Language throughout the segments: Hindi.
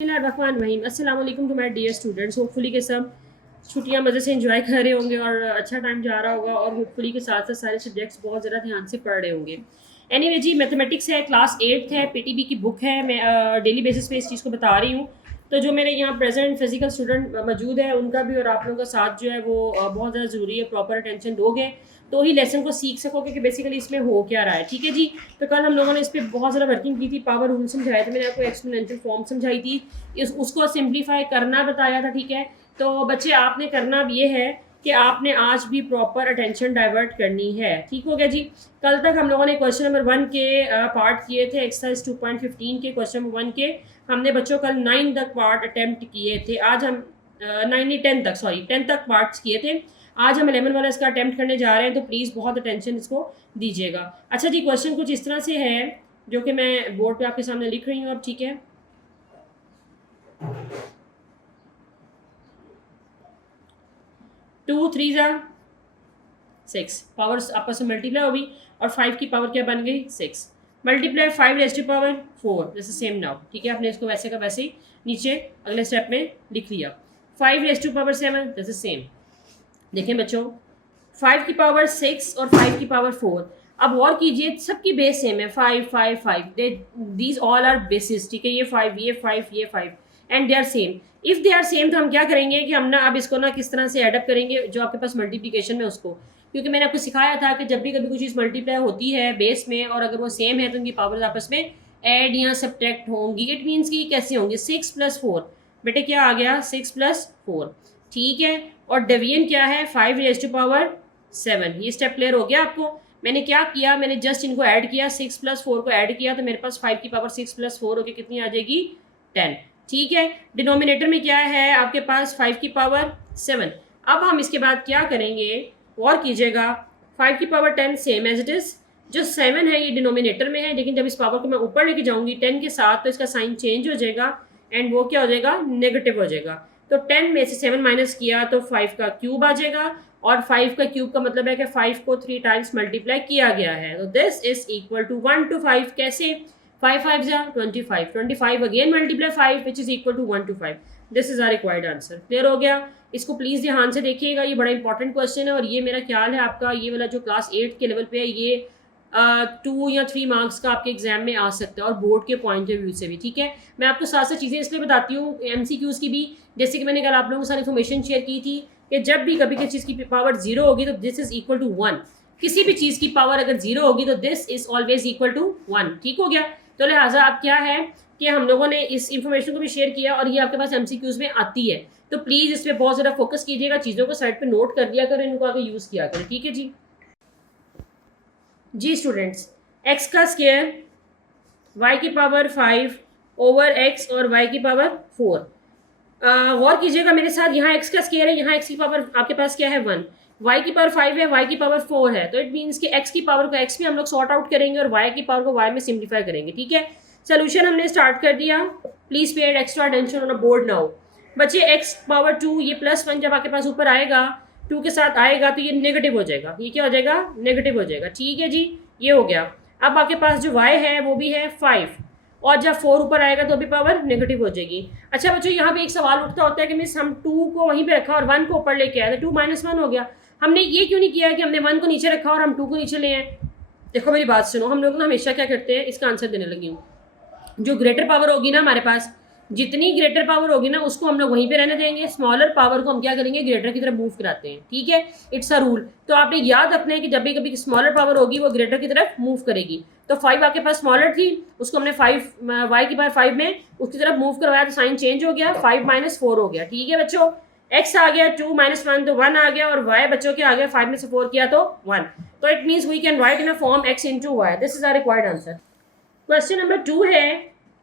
रहीम अस्सलाम वालेकुम to my dear students. Hopefully के सब छुट्टियां मज़े से एंजॉय कर रहे होंगे और अच्छा टाइम जा रहा होगा और होपफुली के साथ साथ सारे सब्जेक्ट्स बहुत ज़्यादा ध्यान से पढ़ रहे होंगे। एनीवे जी, मैथमेटिक्स है, क्लास 8th है, पीटीबी की बुक है। मैं डेली बेसिस पे इस चीज़ को बता रही हूँ। तो जो मेरे यहाँ प्रेजेंट फिजिकल स्टूडेंट मौजूद है उनका भी और आप लोगों का साथ जो है वो बहुत ज़्यादा ज़रूरी है। प्रॉपर अटेंशन दोगे तो ही लेसन को सीख सकोगे कि बेसिकली इसमें हो क्या रहा है। ठीक है जी। तो कल हम लोगों ने इस पर बहुत ज़्यादा वर्किंग की थी, पावर रूल समझाया था मैंने आपको, एक्सपोनेंशियल फॉर्म समझाई थी, उसको सिंप्लीफाई करना बताया था। ठीक है। तो बच्चे आपने करना अब ये है कि आपने आज भी प्रॉपर अटेंशन डाइवर्ट करनी है। ठीक हो गया जी। कल तक हम लोगों ने क्वेश्चन नंबर 1 के पार्ट किए थे, एक्सरसाइज 2.15 के क्वेश्चन नंबर 1 के हमने बच्चों कल 9 तक पार्ट अटेम्प्ट किए थे। आज हम 10 तक, सॉरी 10 तक पार्ट्स किए थे। आज हम 11 वाला इसका अटेम्प्ट करने जा रहे हैं, तो प्लीज़ बहुत अटेंशन इसको दीजिएगा। अच्छा जी, क्वेश्चन कुछ इस तरह से है जो कि मैं बोर्ड पे आपके सामने लिख रही हूँ अब। ठीक है। 2 3 ज़ा 6, पावर्स आपस में मल्टीप्लाई होगी और 5 की पावर क्या बन गई 6, मल्टीप्लाई 5 रेज़ टू पावर 4, जैसे सेम नाउ। ठीक है, आपने इसको वैसे का वैसे ही नीचे अगले स्टेप में लिख लिया। 5 रेज़ टू पावर 7, जैसे सेम। देखें बच्चों, 5 की पावर 6 और 5 की पावर 4। अब और कीजिए, सबकी बेस सेम है, 5 5 5, दीज ऑल आर बेसिस। ठीक है, ये 5 ये 5 ये 5 and they are same. If they are same तो हम क्या करेंगे कि हम ना अब इसको ना किस तरह से एडअप करेंगे जो आपके पास मल्टीप्लिकेशन में उसको, क्योंकि मैंने आपको सिखाया था कि जब भी कभी कोई चीज़ मल्टीप्लाई होती है बेस में और अगर वो सेम है तो उनकी पावर्स आपस में ऐड या सब्ट्रैक्ट होंगी। इट मीन्स कि कैसे होंगे, 6 + 4, बेटे क्या आ गया 6 + 4। ठीक है। और डिवीजन क्या है, 5 रेज़ टू पावर 7। ये स्टेप क्लियर हो गया आपको। मैंने क्या किया, मैंने जस्ट इनको ऐड किया, 6 + 4 को ऐड किया तो मेरे पास 5 की पावर 6 + 4 होकर कितनी आ जाएगी 10। ठीक है। डिनोमिनेटर में क्या है आपके पास 5 की पावर 7। अब हम इसके बाद क्या करेंगे, और कीजिएगा, 5 की power 10 same as it is. जो 7 है ये डिनोमिनेटर में है, लेकिन जब इस पावर को मैं ऊपर लेके जाऊंगी 10 के साथ तो इसका साइन चेंज हो जाएगा एंड वो क्या हो जाएगा, नेगेटिव हो जाएगा। तो 10 में से 7 माइनस किया तो 5 का क्यूब आ जाएगा और 5 का क्यूब का मतलब है कि 5 को 3 टाइम्स मल्टीप्लाई किया गया है। तो this is equal to 1 to 5। कैसे, 5 5 जा 25, 25 again multiply 5 which is equal to 1 to 5। This is our required answer. Clear हो गया। इसको प्लीज़ ध्यान से देखिएगा, ये बड़ा इंपॉर्टेंट क्वेश्चन है और ये मेरा ख्याल है आपका ये वाला जो क्लास 8 के लेवल पे है ये 2 या 3 मार्क्स का आपके एग्जाम में आ सकता है और बोर्ड के पॉइंट ऑफ व्यू से भी। ठीक है। मैं आपको साथ साथ चीज़ें इसलिए बताती हूँ MCQs की भी, जैसे कि मैंने कल आप लोगों के साथ इन्फॉर्मेशन शेयर की थी कि जब भी कभी किसी चीज़ की पावर 0 होगी तो दिस इज इक्वल टू 1। किसी भी चीज़ की पावर अगर 0 होगी तो this is always equal to 1। ठीक हो गया। तो लिहाजा आप क्या है कि हम लोगों ने इस इन्फॉर्मेशन को भी शेयर किया और ये आपके पास MCQs में आती है, तो प्लीज़ इस पर बहुत ज़्यादा फोकस कीजिएगा, चीज़ों को साइड पे नोट कर लिया करें, इनको आगे यूज़ किया करें। ठीक है जी। जी स्टूडेंट्स, x का स्क्वायर y की पावर 5 ओवर x और y की पावर 4। गौर कीजिएगा मेरे साथ, यहाँ x का स्क्वायर है, यहाँ x की पावर आपके पास क्या है 1, y की पावर 5 है, y की पावर 4 है। तो इट मीन्स कि x की पावर को x में हम लोग सॉर्ट आउट करेंगे और y की पावर को y में सिंप्लीफाई करेंगे। ठीक है। सोल्यूशन हमने स्टार्ट कर दिया। Please pay extra attention on a board now. बच्चे x पावर 2 ये +1 जब आपके पास ऊपर आएगा 2 के साथ आएगा तो ये नेगेटिव हो जाएगा। ये क्या हो जाएगा, नेगेटिव हो जाएगा। ठीक है जी, ये हो गया। अब आपके पास जो y है वो भी है 5 और जब 4 ऊपर आएगा तो भी पावर नेगेटिव हो जाएगी। अच्छा बच्चों, यहाँ पे एक सवाल उठता होता है कि मिस हम 2 को वहीं पे रखा और 1 को ऊपर लेके आए तो 2 - 1 हो गया। हमने ये क्यों नहीं किया कि हमने 1 को नीचे रखा और हम 2 को नीचे ले आए। देखो मेरी बात सुनो, हम लोग ना हमेशा क्या करते हैं, इसका आंसर देने लगी हूँ, जो ग्रेटर पावर होगी ना हमारे पास, जितनी ग्रेटर पावर होगी ना उसको हम लोग वहीं पे रहने देंगे, स्मॉलर पावर को हम क्या करेंगे, ग्रेटर की तरफ मूव कराते हैं। ठीक है, इट्स अ रूल। तो आपने याद रखना है कि जब भी कभी स्मॉलर पावर होगी वो ग्रेटर की तरफ मूव करेगी। तो 5 आपके पास स्मॉलर थी, उसको हमने 5 y की पावर 5 में उसकी तरफ मूव करवाया तो साइन चेंज हो गया, 5 - 4 हो गया। ठीक है बच्चों, x आ गया 2 - 1 तो 1 आ गया और y बच्चों के आ गया 5 में से 4 किया तो 1। तो it means we can write in a form x into y। This is our required answer. Question number 2 है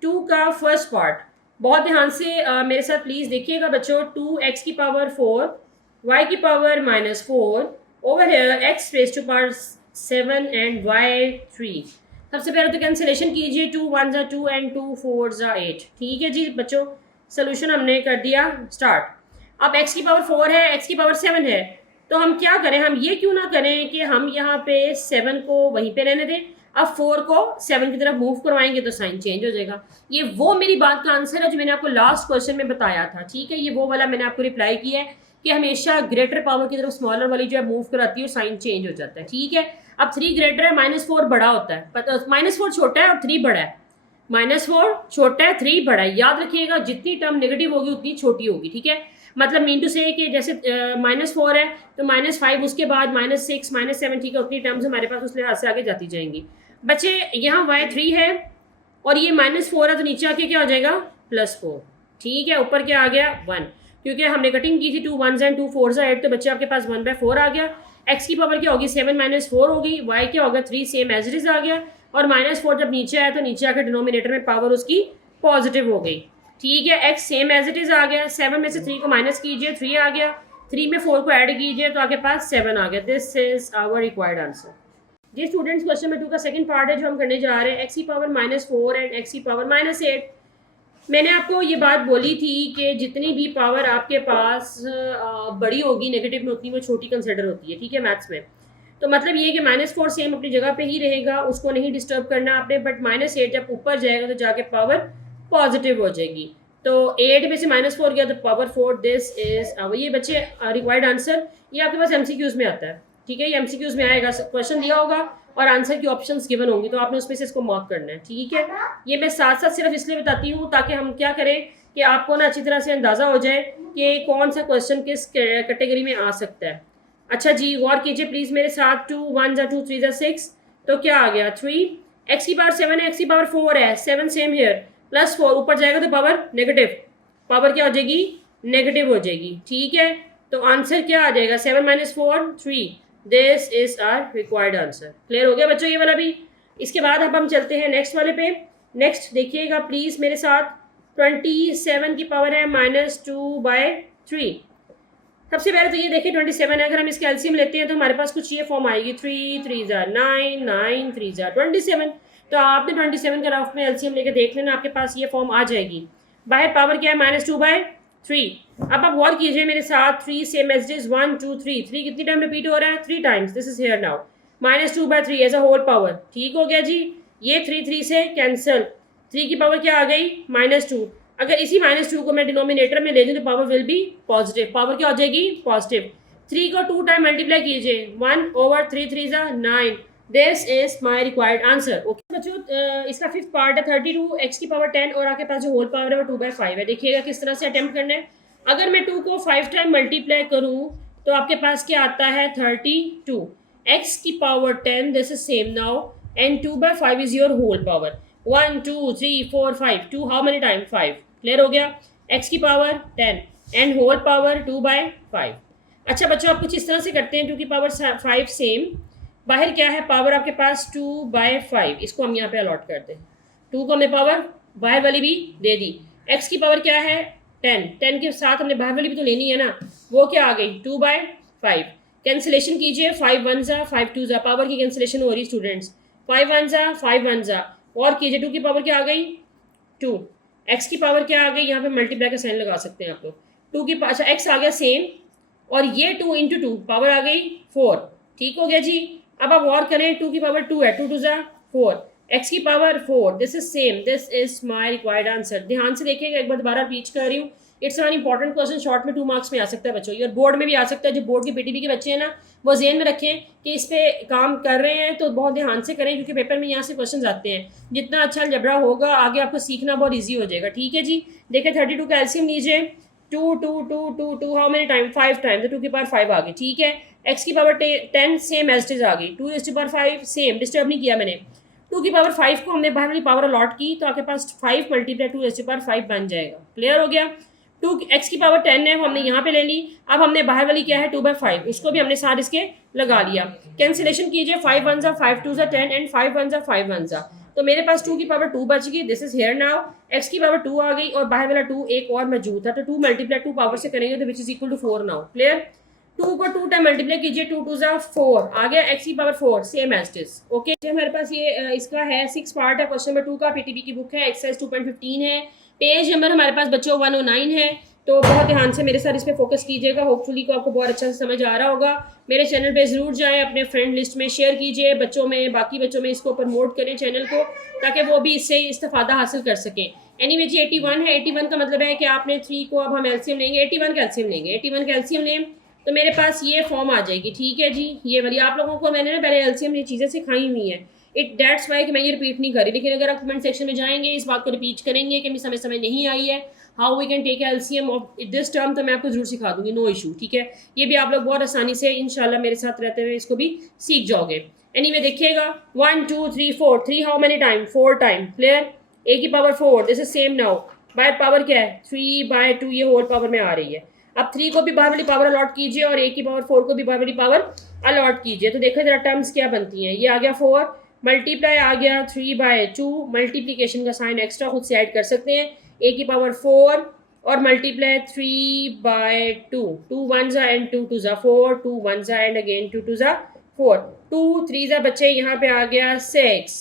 2 का फर्स्ट पार्ट। बहुत ध्यान से मेरे साथ प्लीज देखिएगा बच्चों। 2x की पावर 4 y की power -4 over here x raise to power 7 and y 3। सबसे पहले तो कैंसिलेशन कीजिए, 2 1 ज़ा 2 एंड 2 4 ज़ा 8। ठीक है जी बच्चों, सोल्यूशन हमने कर दिया स्टार्ट। अब x की पावर 4 है, x की पावर 7 है, तो हम क्या करें, हम ये क्यों ना करें कि हम यहाँ पे 7 को वहीं पे रहने दें। अब 4 को 7 की तरफ मूव करवाएंगे तो साइन चेंज हो जाएगा। ये वो मेरी बात का आंसर है जो मैंने आपको लास्ट क्वेश्चन में बताया था, ठीक है। ये वो वाला मैंने आपको रिप्लाई किया है कि हमेशा ग्रेटर पावर की तरफ स्मॉलर वाली जो है मूव कराती है और साइन चेंज हो जाता है, ठीक है। अब 3 ग्रेटर है, -4 बड़ा होता है, -4 छोटा है और 3 बड़ा है। -4 छोटा है, 3 बड़ा है। याद रखिएगा जितनी टर्म नेगेटिव होगी उतनी छोटी होगी, ठीक है। मतलब मीन टू से कि जैसे -4 है तो -5 उसके बाद -6 -7, ठीक है, उतनी टर्म्स हमारे पास उस लिहाज से आगे जाती जाएंगी। बच्चे यहाँ y3 है और ये -4 है तो नीचे आके क्या हो जाएगा +4, ठीक है। ऊपर क्या आ गया 1, क्योंकि हमने कटिंग की थी 2 1s एंड 2 4s 8, तो बच्चे आपके पास 1/4 आ गया। x की पावर क्या होगी 7 -4 होगी, y क्या होगा 3 सेम एज इट इज आ गया, और -4 जब नीचे आया तो नीचे आकर डिनोमिनेटर में पावर उसकी पॉजिटिव हो गई, ठीक है। x same as it is आ गया, 7 में से 3 को माइनस कीजिए 3 आ गया, 3 में 4 को ऐड कीजिए तो आपके पास 7 आ गया। This is our required answer. जी स्टूडेंट्स, क्वेश्चन नंबर 2 का सेकंड पार्ट है जो हम करने जा रहे हैं, x की पावर -4 एंड x की पावर -8। मैंने आपको ये बात बोली थी कि जितनी भी पावर आपके पास बड़ी होगी नेगेटिव में उतनी वो छोटी कंसिडर होती है, ठीक है, मैथ्स में। तो मतलब ये कि -4 सेम अपनी जगह पे ही रहेगा, उसको नहीं डिस्टर्ब करना आपने, बट -8 जब ऊपर जाएगा तो जाके पावर पॉजिटिव हो जाएगी। तो 8 में से -4 गया तो पावर 4। दिस इज ये बच्चे रिक्वायर्ड आंसर। ये आपके पास MCQs में आता है, ठीक है, ये MCQs में आएगा, क्वेश्चन दिया होगा और आंसर की ऑप्शंस गिवन होंगी तो आपने उसमें से इसको मार्क करना है, ठीक है। ये मैं साथ साथ सिर्फ इसलिए बताती हूँ ताकि हम क्या करें कि आपको ना अच्छी तरह से अंदाज़ा हो जाए कि कौन सा क्वेश्चन किस कैटेगरी में आ सकता है। अच्छा जी, गौर कीजिए प्लीज़ मेरे साथ। 2 1 2 3 6, तो क्या आ गया 3, x की पावर 7 है, x की पावर 4 है, 7 सेम हेयर, +4 ऊपर जाएगा तो पावर नेगेटिव, पावर क्या हो जाएगी नेगेटिव हो जाएगी, ठीक है। तो आंसर क्या आ जाएगा 7 - 4 3। This is our required answer. Clear हो गया बच्चों ये वाला भी। इसके बाद अब हम चलते हैं नेक्स्ट वाले पे। नेक्स्ट देखिएगा प्लीज़ मेरे साथ, 27 की पावर है -2/3। सबसे पहले तो ये देखिए 27 है, अगर हम इसके एलसीएम लेते हैं तो हमारे पास कुछ ये फॉर्म आएगी, 3 3 9 9 3 27। तो आपने 27 का रफ में एलसीएम लेके देख लेना, आपके पास ये फॉर्म आ जाएगी। बाहर पावर क्या है -2/3। अब आप गौर कीजिए मेरे साथ, 3 सेम एज इज 1 2 3, 3 कितनी टाइम रिपीट हो रहा है 3 times. This is here now -2/3 as a whole power, ठीक हो गया जी। ये 3 3 से कैंसिल, 3 की पावर क्या आ गई -2। अगर इसी -2 को मैं डिनोमिनेटर में ले दूँ तो power will be positive, power क्या हो जाएगी पॉजिटिव। 3 को 2 टाइम मल्टीप्लाई कीजिए, 1/3 3 9। This is my required answer. Okay बच्चों, इसका फिफ्थ पार्ट है 32 x की पावर 10 और आपके पास जो होल पावर है वो 2/5 है। देखिएगा किस तरह से अटेम्प्ट करना है। अगर मैं 2 को 5 टाइम मल्टीप्लाई करूँ तो आपके पास क्या आता है 32 x की power 10, this is same now, and 2/5 is your whole power. 1 2 3 4 5, 2 how many time 5। Clear हो गया, x की पावर 10 एंड होल पावर 2/5। अच्छा बच्चों, आप कुछ इस तरह से करते हैं, 2 की पावर 5 सेम, बाहर क्या है पावर आपके पास 2/5, इसको हम यहाँ पे अलॉट करते हैं। 2 को हमने पावर बाहर वाली भी दे दी। x की पावर क्या है 10, 10 के साथ हमने बाहर वाली भी तो लेनी है ना, वो क्या आ गई 2/5। कैंसिलेशन कीजिए, 5 1 जा 5 2 जा, पावर की कैंसिलेशन हो रही स्टूडेंट्स, 5 1 जा 5 1 जा, और कीजिए 2 की पावर क्या आ गई 2, x की पावर क्या आ गई, यहाँ पे मल्टीप्लाई का साइन लगा सकते हैं आप लोग। 2 की अच्छा x आ गया सेम, और ये 2 × 2 पावर आ गई 4, ठीक हो गया जी। अब आप गौर करें, 2 की पावर 2 है, 2 2 जा 4, x की power 4, this is same, this is my required answer. ध्यान से देखिएगा, एक बार दोबारा रीच कर रही हूँ, it's an important question, short में 2 मार्क्स में आ सकता है बच्चों, और बोर्ड में भी आ सकता है। जो बोर्ड के पीटीबी के बच्चे हैं ना, वो जेहन में रखें कि इस पे काम कर रहे हैं तो बहुत ध्यान से करें, क्योंकि पेपर में यहाँ से क्वेश्चन आते हैं। जितना अच्छा अलजबरा होगा आगे आपको सीखना बहुत ईजी हो जाएगा, ठीक है जी। देखिए 32 का एलसीएम लीजिए, 2 2 2 2 2 हाउ मेनी टाइम 5 टाइम, तो 2 की पावर 5 आ गई, ठीक है। x की power 10 same as it is आ गई, 2 की पावर 5 सेम, डिस्टर्ब नहीं किया मैंने। 2 की पावर 5 को हमने बाहर वाली पावर अलॉट की तो आपके पास 5 मल्टीप्लाई 2 की पावर 5 बन जाएगा। क्लियर हो गया। 2 x की पावर 10 है, वो हमने यहाँ पे ले ली। अब हमने बाहर वाली क्या है 2/5, उसको भी हमने साथ इसके लगा लिया। कैंसिलेशन कीजिए, 5 1 जा 5 2 जा 10 एंड 5 1 जा 5 1 जा, तो मेरे पास 2 की पावर 2 बच गई। This is here now, x की पावर 2 आ गई और बाहर वाला 2 एक और मौजूद था, तो 2 मल्टीप्लाई 2 पावर से करेंगे तो which is equal to 4 now. Clear. 2 को 2 टाइम मल्टीप्लाई कीजिए, 2 2 जा 4 आ गया, x की power 4 same as it is. Okay, हमारे पास ये इसका है 6 पार्ट है क्वेश्चन नंबर 2 का, पीटीबी की बुक है, एक्सरसाइज 2.15 है, पेज नंबर हमारे पास बच्चों 109 है। तो बहुत ध्यान से मेरे साथ इस पर फोकस कीजिएगा। होपफुली को आपको बहुत अच्छा से समझ आ रहा होगा। मेरे चैनल पे ज़रूर जाएं, अपने फ्रेंड लिस्ट में शेयर कीजिए, बच्चों में, बाकी बच्चों में इसको प्रमोट करें चैनल को, ताकि वो भी इससे इस्तेफादा हासिल कर सकें। एनीवे जी 81 है। 81 का मतलब है कि आपने 3 को अब हम एलसीएम लेंगे, 81 का एलसीएम लेंगे। 81 का एलसीएम लें तो मेरे पास ये फॉर्म आ जाएगी, ठीक है जी। ये वाली आप लोगों को मैंने ना पहले एलसीएम ये चीज़ें सिखाई हुई हैं, इट दैट्स वाई कि मैं ये रिपीट नहीं कर रही। लेकिन अगर आप कमेंट सेक्शन में जाएंगे, इस बात को रिपीट करेंगे कि समय समय नहीं आई है, how we can take LCM of this term, तो मैं आपको जरूर सिखा दूंगी, नो इशू, ठीक है। ये भी आप लोग बहुत आसानी से इंशाल्लाह मेरे साथ रहते हुए इसको भी सीख जाओगे। एनीवे देखिएगा, 1 2 3 4, 3 how many time, 4 time, clear. A की power 4, this is same now, by power क्या है 3/2, ये होल पावर में आ रही है। अब 3 को भी बाहर वाली पावर अलॉट कीजिए और ए की पावर 4 को भी बाहर वाली पावर अलॉट कीजिए, तो देखो जरा टर्म्स क्या बनती हैं। ये आ गया 4, मल्टीप्लाई आ गया 3/2, मल्टीप्लीकेशन का साइन एक्स्ट्रा खुद से ऐड कर सकते हैं, ए की पावर 4 और मल्टीप्लाई 3/2, 2 1 एंड 2 2 4, 2 1 एंड अगेन 2 2 4, 2 3 बच्चे यहाँ पे आ गया 6,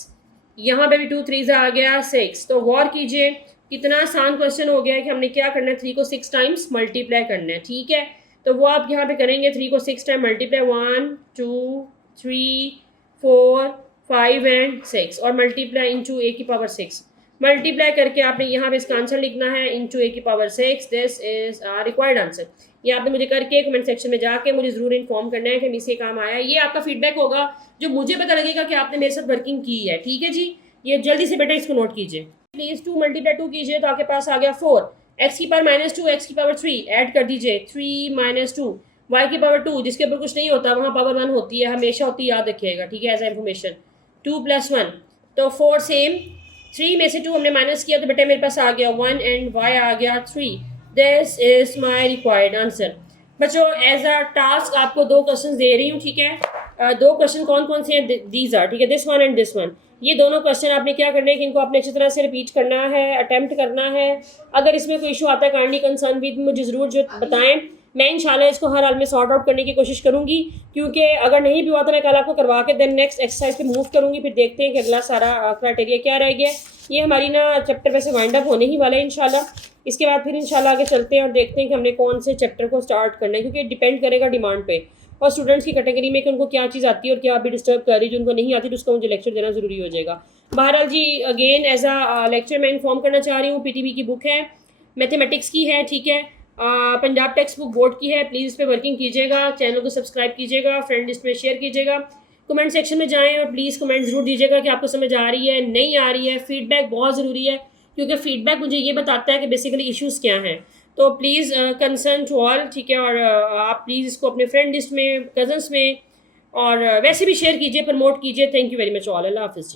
यहाँ पे भी 2 3 आ गया 6। तो गौर कीजिए कितना आसान क्वेश्चन हो गया है कि हमने क्या करना है, 3 को 6 टाइम्स मल्टीप्लाई करना है, ठीक है। तो वो आप यहाँ पे करेंगे, 3 को 6 टाइम मल्टीप्लाई, 1 2 3 4 5 एंड 6 और मल्टीप्लाई इंटू ए की पावर 6, मल्टीप्लाई करके आपने यहाँ पे इसका आंसर लिखना है इंटू ए की power 6। This is required answer. ये आपने मुझे करके कमेंट सेक्शन में जाके मुझे ज़रूर इन्फॉर्म करना है कि इससे काम आया है। ये आपका फीडबैक होगा जो मुझे पता लगेगा कि आपने मेरे साथ वर्किंग की है, ठीक है जी। ये जल्दी से बेटा इसको नोट कीजिए प्लीज़। 2 मल्टीप्लाई 2 कीजिए तो आपके पास आ गया 4, एक्स की पावर -2, एक्स की पावर 3 ऐड कर दीजिए, 3 - 2, वाई की पावर 2, जिसके ऊपर कुछ नहीं होता वहाँ पावर 1 होती है, हमेशा होती है, याद रखिएगा, ठीक है, एज ए इन्फॉर्मेशन। 2 + 1 तो 4 सेम, 3 में से 2 हमने माइनस किया तो बेटा मेरे पास आ गया 1 एंड y आ गया 3। This is my required answer. बच्चों एज अ टास्क आपको 2 क्वेश्चन दे रही हूँ, ठीक है। 2 क्वेश्चन कौन कौन से हैं, दीज आर, ठीक है, this one and this one. ये दोनों क्वेश्चन आपने क्या करना है कि इनको आपने अच्छी तरह से रिपीट करना है, अटेम्प्ट करना है। अगर इसमें कोई इशू आता है काइंडली कंसर्न विद मुझे ज़रूर जो बताएं, मैं इंशाल्लाह इसको हर हाल में सॉर्ट आउट करने की कोशिश करूंगी, क्योंकि अगर नहीं भी हुआ तो मैं कल आपको करवा के देन नेक्स्ट एक्सरसाइज पे मूव करूंगी, फिर देखते हैं कि अगला सारा क्राइटेरिया क्या रह गया। ये हमारी ना चैप्टर वैसे वाइंड अप होने ही वाला है इंशाल्लाह। इसके बाद फिर इंशाल्लाह आगे चलते हैं और देखते हैं कि हमने कौन से चैप्टर को स्टार्ट करना है, क्योंकि डिपेंड करेगा डिमांड पे और स्टूडेंट्स की कैटेगरी में कि उनको क्या चीज़ आती है और क्या अभी डिस्टर्ब कर रही है। जो उनको नहीं आती तो उसका मुझे लेक्चर देना ज़रूरी हो जाएगा। बहरहाल जी अगेन एज अ लेक्चर मैं इन्फॉर्म करना चाह रही हूँ, पीटीबी की बुक है, मैथमेटिक्स की है, ठीक है, पंजाब टेक्स्ट बुक बोर्ड की है। प्लीज़ इस पर वर्किंग कीजिएगा, चैनल को सब्सक्राइब कीजिएगा, फ्रेंड लिस्ट में शेयर कीजिएगा, कमेंट सेक्शन में जाएं और प्लीज़ कमेंट ज़रूर दीजिएगा कि आपको समझ आ रही है नहीं आ रही है। फीडबैक बहुत ज़रूरी है, क्योंकि फीडबैक मुझे ये बताता है कि बेसिकली इश्यूज़ क्या हैं। तो प्लीज़ कंसर्न टू ऑल, ठीक है, और आप प्लीज़ इसको अपने फ्रेंड लिस्ट में, कजन्स में और वैसे भी शेयर कीजिए, प्रमोट कीजिए। Thank you very much all, अल्लाह हाफिज़।